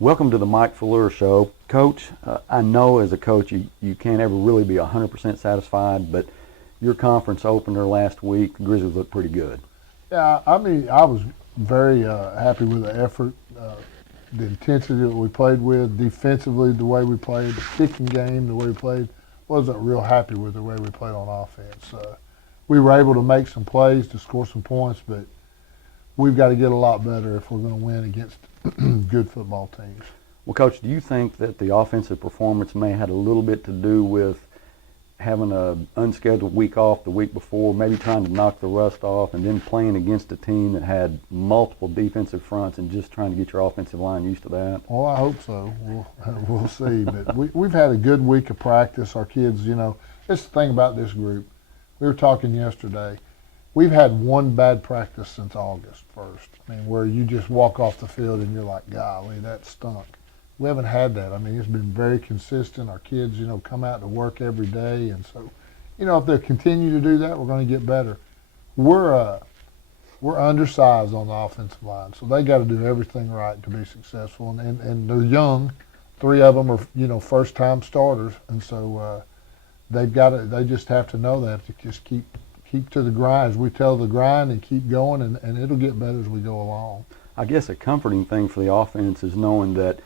Welcome to the Mike Falleur Show. Coach, I know as a coach you can't ever really be 100% satisfied, but your conference opener last week, the Grizzlies looked pretty good. Yeah, I mean, I was very happy with the effort, the intensity that we played with, defensively, the way we played, the kicking game, the way we played. Wasn't real happy with the way we played on offense. We were able to make some plays to score some points, but we've got to get a lot better if we're going to win against good football teams. Well, Coach, do you think that the offensive performance may have had a little bit to do with having an unscheduled week off the week before, maybe trying to knock the rust off, and then playing against a team that had multiple defensive fronts and just trying to get your offensive line used to that? Well, I hope so. We'll see. But we've had a good week of practice. Our kids, that's the thing about this group. We were talking yesterday. We've had one bad practice since August 1st, where you just walk off the field and you're like, golly, that stunk. We haven't had that. It's been very consistent. Our kids, come out to work every day. And so, if they continue to do that, we're going to get better. We're undersized on the offensive line, so they got to do everything right to be successful. And they're young. 3 of them are, first-time starters. And so they just have to know that, to just keep to the grind. As we tell the grind, and keep going, and it'll get better as we go along. I guess a comforting thing for the offense is knowing that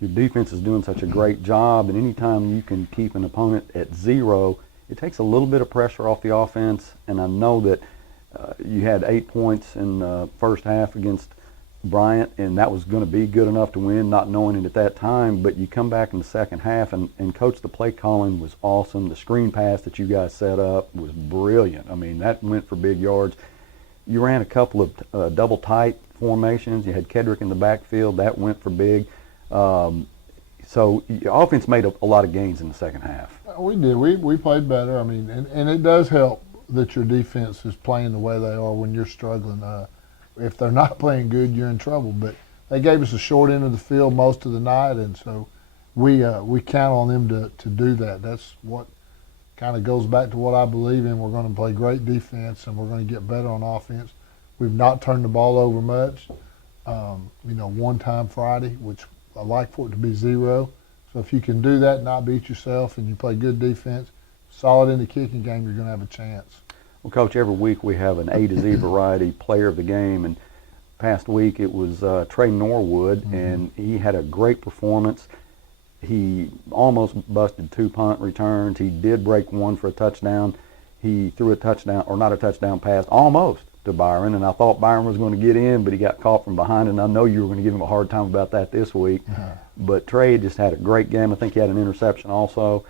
your defense is doing such a great job, and anytime you can keep an opponent at 0, it takes a little bit of pressure off the offense. And I know that you had 8 points in the first half against Bryant, and that was going to be good enough to win, not knowing it at that time. But you come back in the second half, and Coach, the play calling was awesome. The screen pass that you guys set up was brilliant. That went for big yards. You ran a couple of double tight formations. You had Kedrick in the backfield. That went for big. So your offense made a lot of gains in the second half. We did. We played better. And it does help that your defense is playing the way they are when you're struggling. If they're not playing good, you're in trouble. But they gave us a short end of the field most of the night, and so we count on them to do that. That's what kind of goes back to what I believe in. We're going to play great defense, and we're going to get better on offense. We've not turned the ball over much. One time Friday, which I like for it to be 0. So if you can do that, not beat yourself, and you play good defense, solid in the kicking game, you're going to have a chance. Well, Coach, every week we have an A to Z variety player of the game, and past week it was Trey Norwood, and he had a great performance. He almost busted 2 punt returns. He did break 1 for a touchdown. He threw a touchdown, or not a touchdown pass, almost to Byron, and I thought Byron was going to get in, but he got caught from behind, and I know you were going to give him a hard time about that this week. But Trey just had a great game. I think he had an interception also.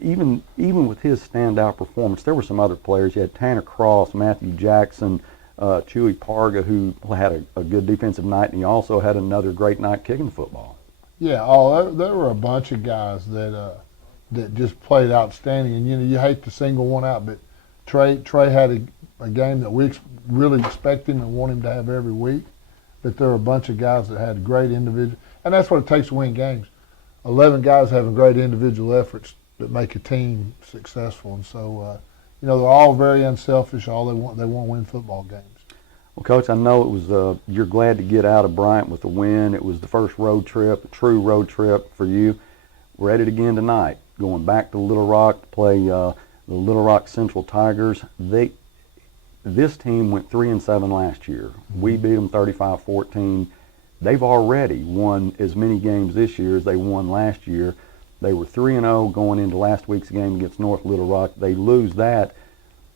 Even with his standout performance, there were some other players. You had Tanner Cross, Matthew Jackson, Chewy Parga, who had a good defensive night, and he also had another great night kicking the football. Yeah, there were a bunch of guys that just played outstanding, and you hate to single one out, but Trey had a game that we really expect him and want him to have every week. But there are a bunch of guys that had great individual, and that's what it takes to win games. 11 guys having great individual efforts that make a team successful, and so they're all very unselfish. All they want to win football games. Well, Coach, I know it was you're glad to get out of Bryant with a win. It was the first road trip, a true road trip for you. We're at it again tonight, going back to Little Rock to play the Little Rock Central Tigers. This team went 3-7 last year. We beat them 35-14. They've already won as many games this year as they won last year. They were 3-0 going into last week's game against North Little Rock. They lose that,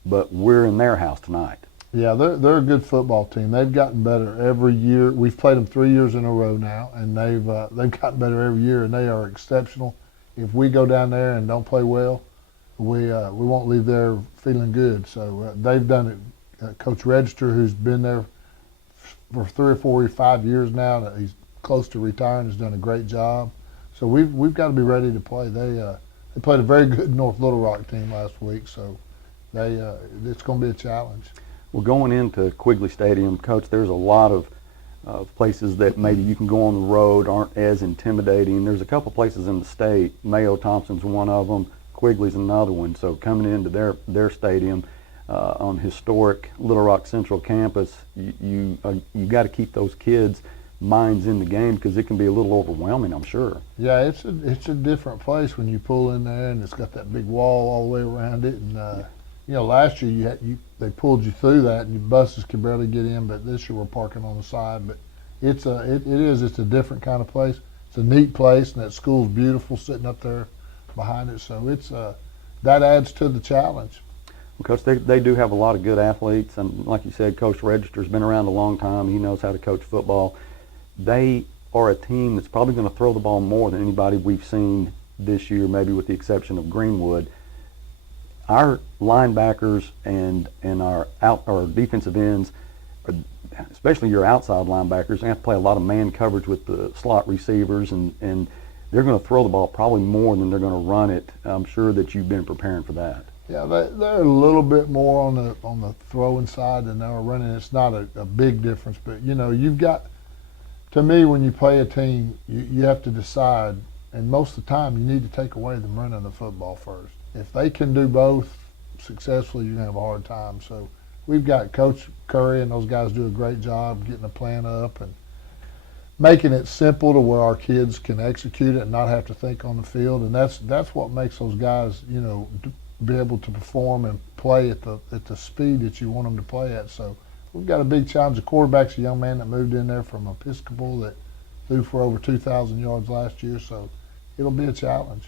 but we're in their house tonight. Yeah, they're a good football team. They've gotten better every year. We've played them 3 years in a row now, and they've gotten better every year, and they are exceptional. If we go down there and don't play well, we won't leave there feeling good. So they've done it. Coach Register, who's been there for 3 or 4 or 5 years now, he's close to retiring, has done a great job. So we've got to be ready to play. They played a very good North Little Rock team last week, so it's going to be a challenge. Well, going into Quigley Stadium, Coach, there's a lot of places that maybe you can go on the road, aren't as intimidating. There's a couple places in the state. Mayo Thompson's one of them. Quigley's another one. So coming into their stadium on historic Little Rock Central campus, you got to keep those kids minds in the game because it can be a little overwhelming, I'm sure. Yeah, it's a different place when you pull in there and it's got that big wall all the way around it. And last year they pulled you through that and your buses could barely get in, but this year we're parking on the side. But it's a different kind of place. It's a neat place, and that school's beautiful sitting up there behind it. So it's that adds to the challenge. Well, Coach, they do have a lot of good athletes, and like you said, Coach Register's been around a long time. He knows how to coach football. They are a team that's probably going to throw the ball more than anybody we've seen this year, maybe with the exception of Greenwood. Our linebackers and our defensive ends, especially your outside linebackers, they have to play a lot of man coverage with the slot receivers, and they're going to throw the ball probably more than they're going to run it. I'm sure that you've been preparing for that. Yeah, they're a little bit more on the throwing side than they are running. It's not a big difference, but you've got. To me, when you play a team, you have to decide, and most of the time you need to take away them running the football first. If they can do both successfully, you're going to have a hard time. So we've got Coach Curry and those guys do a great job getting a plan up and making it simple to where our kids can execute it and not have to think on the field. And that's what makes those guys, be able to perform and play at the speed that you want them to play at. So we've got a big challenge. The quarterback's a young man that moved in there from Episcopal that threw for over 2,000 yards last year, so it'll be a challenge.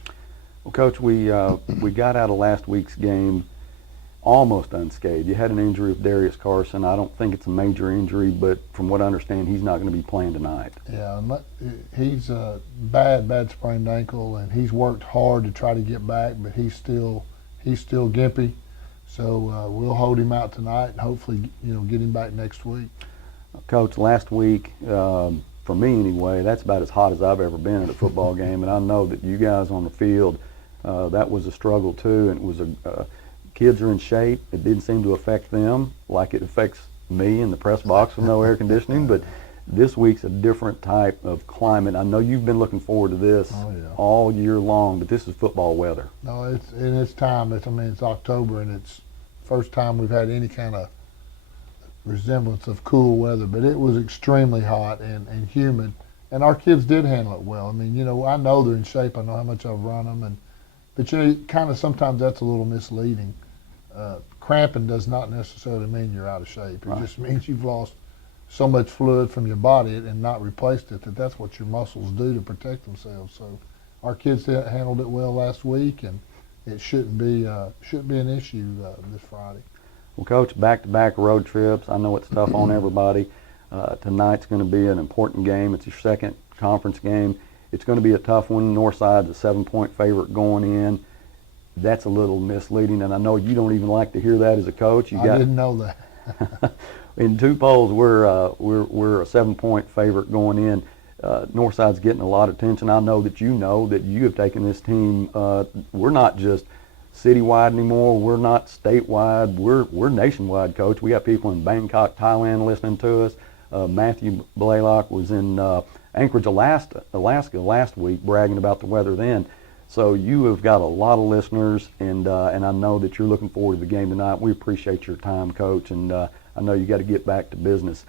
Well, Coach, we got out of last week's game almost unscathed. You had an injury with Darius Carson. I don't think it's a major injury, but from what I understand, he's not going to be playing tonight. Yeah, he's a bad sprained ankle, and he's worked hard to try to get back, but he's still gimpy. So we'll hold him out tonight and hopefully, get him back next week. Coach, last week, for me anyway, that's about as hot as I've ever been at a football game, and I know that you guys on the field, that was a struggle too, and it was kids are in shape. It didn't seem to affect them like it affects me in the press box with no air conditioning, but this week's a different type of climate. I know you've been looking forward to this all year long, but this is football weather. No, it's time. It's October, and it's first time we've had any kind of resemblance of cool weather. But it was extremely hot and humid, and our kids did handle it well. I know they're in shape. I know how much I've run them, but kind of sometimes that's a little misleading. Cramping does not necessarily mean you're out of shape. It just means you've lost so much fluid from your body and not replaced it that's what your muscles do to protect themselves. So our kids handled it well last week, and it shouldn't be an issue this Friday. Well, Coach, back-to-back road trips. I know it's tough on everybody. Tonight's going to be an important game. It's your second conference game. It's going to be a tough one. Northside's a 7-point favorite going in. That's a little misleading, and I know you don't even like to hear that as a coach. I didn't know that. In two polls, we're a 7-point favorite going in. Northside's getting a lot of attention. I know that you have taken this team. We're not just citywide anymore. We're not statewide. We're nationwide, Coach. We got people in Bangkok, Thailand listening to us. Matthew Blaylock was in Anchorage, Alaska last week, bragging about the weather then. So you have got a lot of listeners, and I know that you're looking forward to the game tonight. We appreciate your time, Coach, and I know you got to get back to business.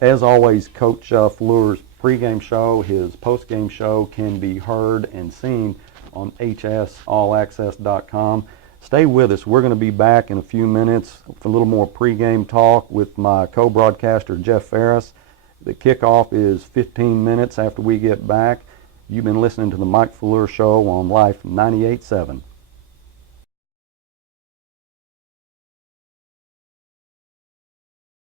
As always, Coach Falleur's pregame show, his postgame show can be heard and seen on hsallaccess.com. Stay with us. We're going to be back in a few minutes with a little more pregame talk with my co-broadcaster, Jeff Ferris. The kickoff is 15 minutes after we get back. You've been listening to the Mike Falleur Show on Life 98.7.